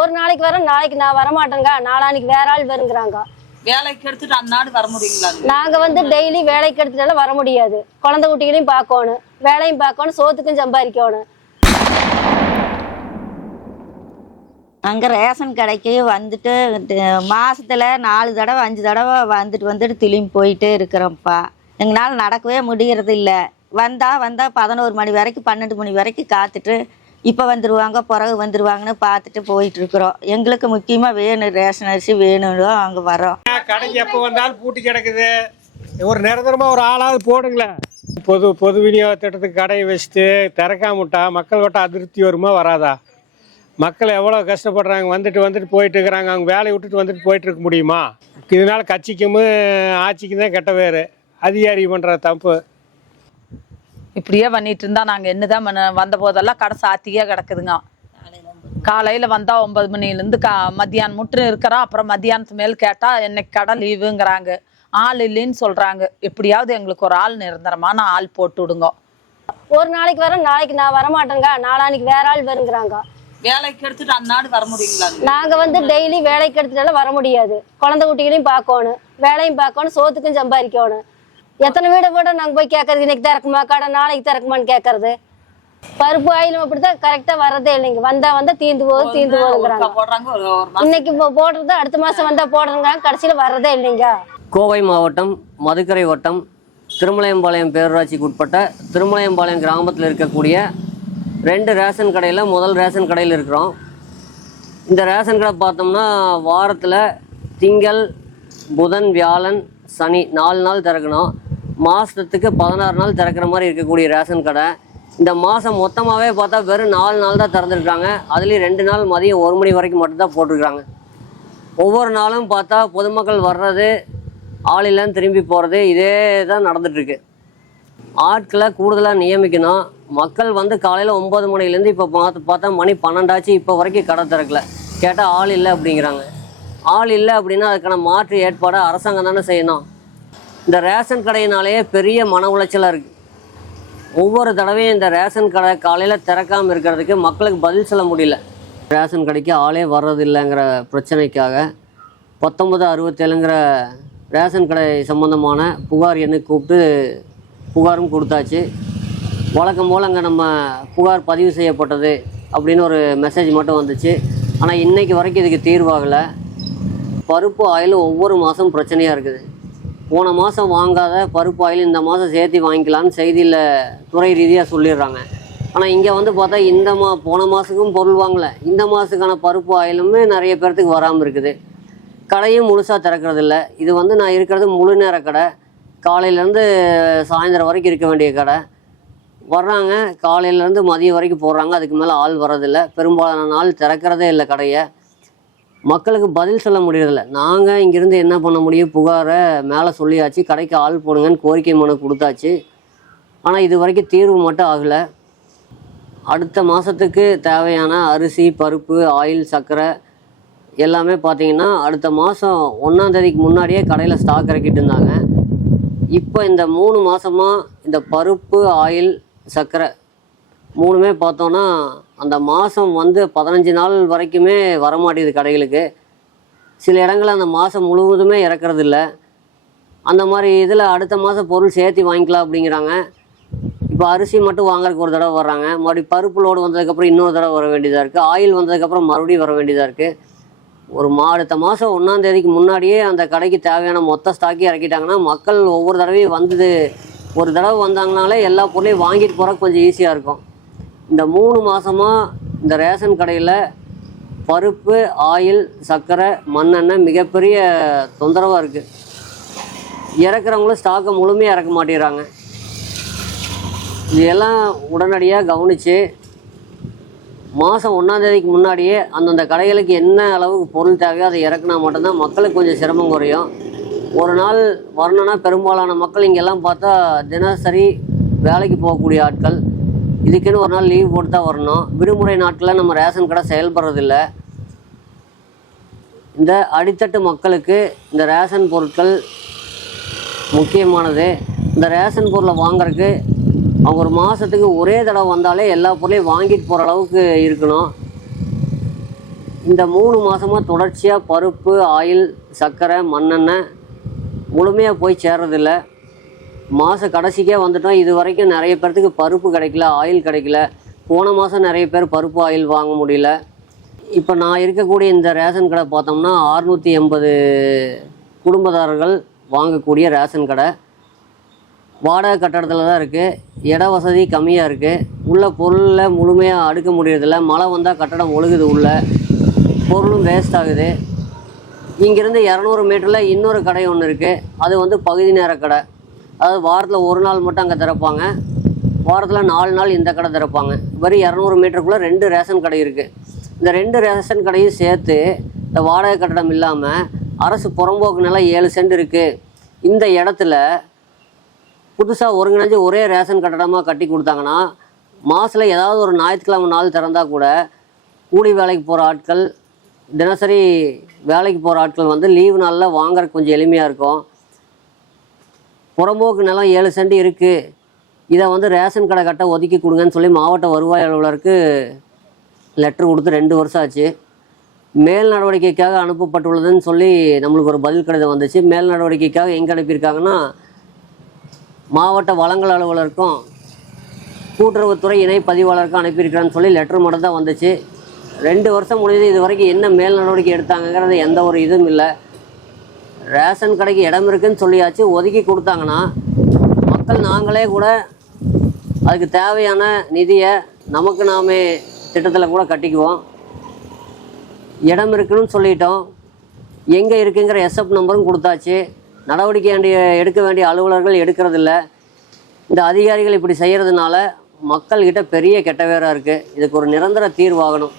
ஒரு நாளைக்கு வர, நாளைக்கு நான் வரமாட்டேங்க, நாளானிக்கு வேற ஆள் வருங்கிறாங்க. வேலைக்கு எடுத்துட்டு அந்நாடு வர முடியுங்களா? நாங்க வந்து டெய்லி வேலைக்கு எடுத்துட்டாலும் வர முடியாது. குழந்தை குட்டிகளையும் பார்க்கணும், வேலையும் பார்க்கணும், சோத்துக்கும் சம்பாதிக்கணும். அங்கே ரேஷன் கடைக்கு வந்துட்டு மாதத்தில் 4 தடவை 5 தடவை வந்துட்டு திரும்பி போயிட்டே இருக்கிறோம்ப்பா. எங்களால் நடக்கவே முடிகிறது இல்லை. வந்தால் 11 மணி வரைக்கும் 12 மணி வரைக்கும் காத்துட்டு இப்போ வந்துடுவாங்க, பிறகு வந்துடுவாங்கன்னு பார்த்துட்டு போயிட்டுருக்குறோம். எங்களுக்கு முக்கியமாக வேணும், ரேஷன் அரிசி வேணும். அங்கே வரோம். கடைக்கு எப்போ வந்தாலும் பூட்டி கிடக்குது. ஒரு நிரந்தரமாக ஒரு ஆளாவது போடுங்களேன். பொது விநியோக திட்டத்துக்கு கடையை வச்சுட்டு திறக்காம விட்டா மக்கள் வட்ட அதிருப்தி வருமா வராதா? மக்கள் எவ்வளோ கஷ்டப்படுறாங்க, வந்துட்டு போயிட்டு இருக்கிறாங்க. அவங்க வேலையை விட்டுட்டு வந்துட்டு போயிட்டு இருக்க முடியுமா? இதனால கட்சிக்கும் ஆட்சிக்கும் தான் கெட்ட பேர். அதிகாரி பண்ணுற தப்பு இப்படியே பண்ணிட்டு இருந்தா நாங்கள் என்னதான் வந்த போதெல்லாம் கடை சாத்தியே கிடக்குதுங்க. காலையில் வந்தால் 9 மணிலேருந்து மத்தியானம் மட்டும் இருக்கிறோம். அப்புறம் மத்தியானத்து மேல் கேட்டால் என்னைக்கு கடை லீவுங்கிறாங்க. ஆள் இல்லைன்னு சொல்கிறாங்க. எப்படியாவது எங்களுக்கு ஒரு ஆள் நிரந்தரமான ஆள் போட்டு விடுங்க. ஒரு நாளைக்கு வர, நாளைக்கு நான் வரமாட்டேங்க, நாளானிக்கு வேற ஆள் வருங்கிறாங்க. வேலைக்கு எடுத்துட்டு அந்நாடு வர முடியுங்களா? நாங்க வந்து டெய்லி வேலைக்கு எடுத்துட்டாலும் வர முடியாது. குழந்தை குட்டிகளையும் பார்க்கணும், வேலையும் பார்க்கணும், சோத்துக்கும் சம்பாதிக்கணும். எத்தனை வீடை கூட நாங்கள் போய் கேட்கறது, இன்னைக்கு திறக்குமா கடை, நாளைக்கு திறக்குமான்னு கேட்கறது. பருப்பு ஆயிலும் அப்படித்தான் கரெக்டா வரதே இல்லைங்க. வந்தா தீந்து போகுதுங்கிறாங்க. இன்னைக்கு போடுறது அடுத்த மாசம் வந்தா போடுறாங்க, கடைசியில வர்றதே இல்லைங்க. கோவை மாவட்டம் மதுக்கரை வட்டம் திருமலையம்பாளையம் பேரூராட்சிக்கு உட்பட்ட திருமலையம்பாளையம் கிராமத்தில் இருக்கக்கூடிய 2 ரேஷன் கடையில் முதல் ரேஷன் கடையில் இருக்கிறோம். இந்த ரேஷன் கடை பார்த்தோம்னா வாரத்தில் திங்கள், புதன், வியாழன், சனி 4 நாள் திறக்கணும். மாதத்துக்கு 16 நாள் திறக்கிற மாதிரி இருக்கக்கூடிய ரேஷன் கடை. இந்த மாதம் மொத்தமாகவே பார்த்தா வெறும் 4 நாள் தான் திறந்துருக்காங்க. அதுலேயும் 2 நாள் மதியம் 1 மணி வரைக்கும் மட்டும்தான் போட்டிருக்காங்க. ஒவ்வொரு நாளும் பார்த்தா பொதுமக்கள் வர்றது, ஆள் இல்லைன்னு திரும்பி போகிறது, இதே தான் நடந்துகிட்ருக்கு. ஆட்களை கூடுதலாக நியமிக்கணும். மக்கள் வந்து காலையில் 9 மணிலேருந்து இப்போ பார்த்தா மணி 12 ஆச்சு, இப்போ வரைக்கும் கடை திறக்கல. கேட்டால் ஆள் இல்லை அப்படிங்கிறாங்க. ஆள் இல்லை அப்படின்னா அதுக்கான மாற்று ஏற்பாடு அரசாங்கம் தானே செய்யணும். இந்த ரேஷன் கடையினாலேயே பெரிய மன உளைச்சலாக இருக்குது. ஒவ்வொரு தடவையும் இந்த ரேஷன் கடை காலையில் திறக்காமல் இருக்கிறதுக்கு மக்களுக்கு பதில் சொல்ல முடியல. ரேஷன் கடைக்கு ஆளே வர்றதில்லைங்கிற பிரச்சனைக்காக 1967ங்கிற ரேஷன் கடை சம்மந்தமான புகார் எண்ணை கூப்பிட்டு புகாரும் கொடுத்தாச்சு. வழக்கம் போல் அங்கே நம்ம புகார் பதிவு செய்யப்பட்டது அப்படின்னு ஒரு மெசேஜ் மட்டும் வந்துச்சு. ஆனால் இன்றைக்கு வரைக்கும் இதுக்கு தீர்வாகலை. பருப்பு ஆயில் ஒவ்வொரு மாதம் பிரச்சனையாக இருக்குது. போன மாதம் வாங்காத பருப்பு ஆயில் இந்த மாதம் சேர்த்து வாங்கிக்கலான்னு செய்தியில் துறை ரீதியாக சொல்லிடுறாங்க. ஆனால் இங்கே வந்து பார்த்தா போன மாதத்துக்கும் பொருள் வாங்கலை, இந்த மாதத்துக்கான பருப்பு ஆயிலுமே நிறைய பேர்த்துக்கு வராமல் இருக்குது. கடையும் முழுசாக திறக்கிறதில்ல. இது வந்து நான் இருக்கிறது முழு நேர கடை. காலையிலேருந்து சாயந்தரம் வரைக்கும் இருக்க வேண்டிய கடை. வர்றாங்க, காலையிலேருந்து மதியம் வரைக்கும் போடுறாங்க, அதுக்கு மேலே ஆள் வர்றதில்லை. பெரும்பாலான நாள் திறக்கிறதே இல்லை கடையை. மக்களுக்கு பதில் சொல்ல முடியறதில்ல. நாங்கள் இங்கேருந்து என்ன பண்ண முடியும், புகாரை மேலே சொல்லியாச்சு, கடைக்கு ஆள் போடுங்கன்னு கோரிக்கை மனு கொடுத்தாச்சு. ஆனால் இது வரைக்கும் தீர்வு மட்டும் ஆகலை. அடுத்த மாதத்துக்கு தேவையான அரிசி, பருப்பு, ஆயில், சர்க்கரை எல்லாமே பார்த்திங்கன்னா அடுத்த மாதம் 1ஆம் தேதிக்கு முன்னாடியே கடையில் ஸ்டாக் இறக்கிட்டு இருந்தாங்க. இப்போ இந்த 3 மாதமாக இந்த பருப்பு, ஆயில், சர்க்கரை 3மே பார்த்தோன்னா அந்த மாதம் வந்து 15 நாள் வரைக்குமே வரமாட்டேங்குது கடைகளுக்கு. சில இடங்களில் அந்த மாதம் முழுவதுமே இறக்குறது இல்லை. அந்த மாதிரி இதில் அடுத்த மாதம் பொருள் சேர்த்து வாங்கிக்கலாம் அப்படிங்கிறாங்க. இப்போ அரிசி மட்டும் வாங்குறதுக்கு ஒரு தடவை வர்றாங்க, மறுபடியும் பருப்பு லோடு வந்ததுக்கப்புறம் இன்னொரு தடவை வர வேண்டியதாக இருக்குது, ஆயில் வந்ததுக்கப்புறம் மறுபடியும் வர வேண்டியதாக இருக்குது. அடுத்த மாதம் 1ஆம் தேதிக்கு முன்னாடியே அந்த கடைக்கு தேவையான மொத்த ஸ்டாக்கி இறக்கிட்டாங்கன்னா மக்கள் ஒவ்வொரு தடவையும் வந்து ஒரு தடவை வந்தாங்கனாலே எல்லா பொருளையும் வாங்கிட்டு போகிறக்கு கொஞ்சம் ஈஸியாக இருக்கும். இந்த 3 மாதமாக இந்த ரேஷன் கடையில் பருப்பு, ஆயில், சர்க்கரை, மண்ணெண்ணெய் மிகப்பெரிய தொந்தரவாக இருக்குது. இறக்குறவங்களும் ஸ்டாக்கை முழுமையாக இறக்க மாட்டேங்கிறாங்க. இதெல்லாம் உடனடியாக கவனித்து மாதம் 1ஆம் தேதிக்கு முன்னாடியே அந்தந்த கடைகளுக்கு என்ன அளவுக்கு பொருள் தேவையோ அதை இறக்குனா மட்டும்தான் மக்களுக்கு கொஞ்சம் சிரமம் குறையும். ஒரு நாள் வரணுன்னா பெரும்பாலான மக்கள் இங்கெல்லாம் பார்த்தா தினசரி வேலைக்கு போகக்கூடிய ஆட்கள். இதுக்குன்னு ஒரு நாள் லீவ் போட்டு தான் வரணும். விடுமுறை நாட்களில் நம்ம ரேஷன் கடை செயல்படுறதில்ல. இந்த அடித்தட்டு மக்களுக்கு இந்த ரேஷன் பொருட்கள் முக்கியமானது. இந்த ரேஷன் பொருளை வாங்குறதுக்கு அவங்க ஒரு மாதத்துக்கு ஒரே தடவை வந்தாலே எல்லா பொருளையும் வாங்கிட்டு போகிற அளவுக்கு இருக்கணும். இந்த 3 மாதமாக தொடர்ச்சியாக பருப்பு, ஆயில், சர்க்கரை, மண்ணெண்ணெய் முழுமையாக போய் சேர்றதில்ல. மாத கடைசிக்கே வந்துட்டோம். இது வரைக்கும் நிறைய பேர்த்துக்கு பருப்பு கிடைக்கல, ஆயில் கிடைக்கல. போன மாதம் நிறைய பேர் பருப்பு, ஆயில் வாங்க முடியல. இப்போ நான் இருக்கக்கூடிய இந்த ரேஷன் கடை பார்த்தோம்னா 680 குடும்பதாரர்கள் வாங்கக்கூடிய ரேஷன் கடை. வாடகை கட்டடத்தில் தான் இருக்குது. இட வசதி கம்மியாக இருக்குது. உள்ள பொருளில் முழுமையாக அடுக்க முடியறதில்ல. மழை வந்தால் கட்டடம் ஒழுகுது, உள்ள பொருளும் வேஸ்ட் ஆகுது. இங்கேருந்து 200 மீட்டரில் இன்னொரு கடை ஒன்று இருக்குது. அது வந்து பகுதி நேர கடை. அதாவது வாரத்தில் 1 நாள் மட்டும் அங்கே திறப்பாங்க, வாரத்தில் 4 நாள் இந்த கடை திறப்பாங்க. வரி 200 மீட்டருக்குள்ளே 2 ரேஷன் கடை இருக்குது. இந்த 2 ரேஷன் கடையும் சேர்த்து இந்த வாடகை கட்டடம் இல்லாமல் அரசு புறம்போக்கு நிலம் 7 சென்ட் இருக்குது. இந்த இடத்துல புதுசாக ஒருங்கிணைஞ்சு ஒரே ரேஷன் கட்டடமாக கட்டி கொடுத்தாங்கன்னா மாதத்தில் ஏதாவது ஒரு ஞாயிற்றுக்கிழமை நாள் திறந்தால் கூட கூலி வேலைக்கு போகிற ஆட்கள், தினசரி வேலைக்கு போகிற ஆட்கள் வந்து லீவு நாளில் வாங்குறதுக்கு கொஞ்சம் எளிமையாக இருக்கும். புறம்போக்கு நிலம் 7 சென்ட் இருக்குது, இதை வந்து ரேஷன் கடை கட்ட ஒதுக்கி கொடுங்கன்னு சொல்லி மாவட்ட வருவாய் அலுவலருக்கு லெட்ரு கொடுத்து 2 வருஷம் ஆச்சு. மேல் நடவடிக்கைக்காக அனுப்பப்பட்டுள்ளதுன்னு சொல்லி நம்மளுக்கு ஒரு பதில் கடிதம் வந்துச்சு. மேல் நடவடிக்கைக்காக எங்கே அனுப்பியிருக்காங்கன்னா மாவட்ட வழங்கல் அலுவலருக்கும் கூட்டுறவுத்துறை இணை பதிவாளருக்கும் அனுப்பியிருக்கிறான்னு சொல்லி லெட்ரு மட்டும் தான் வந்துச்சு. 2 வருஷம் முடிஞ்சது. இது வரைக்கும் என்ன மேல் நடவடிக்கை எடுத்தாங்கிறது எந்த ஒரு இதுவும் இல்லை. ரேஷன் கடைக்கு இடம் இருக்குன்னு சொல்லியாச்சு, ஒதுக்கி கொடுத்தாங்கன்னா மக்கள் நாங்களே கூட அதுக்கு தேவையான நிதியை நமக்கு நாமே திட்டத்தில் கூட கட்டிக்குவோம். இடம் இருக்குன்னு சொல்லிட்டோம், எங்கே இருக்குங்கிற எஸ்எப் நம்பரும் கொடுத்தாச்சு. நடவடிக்கை எடுக்க வேண்டிய அலுவலர்கள் எடுக்கிறதில்ல. இந்த அதிகாரிகள் இப்படி செய்கிறதுனால மக்கள்கிட்ட பெரிய கெட்ட பேராக இருக்குது. இதுக்கு ஒரு நிரந்தர தீர்வாகணும்.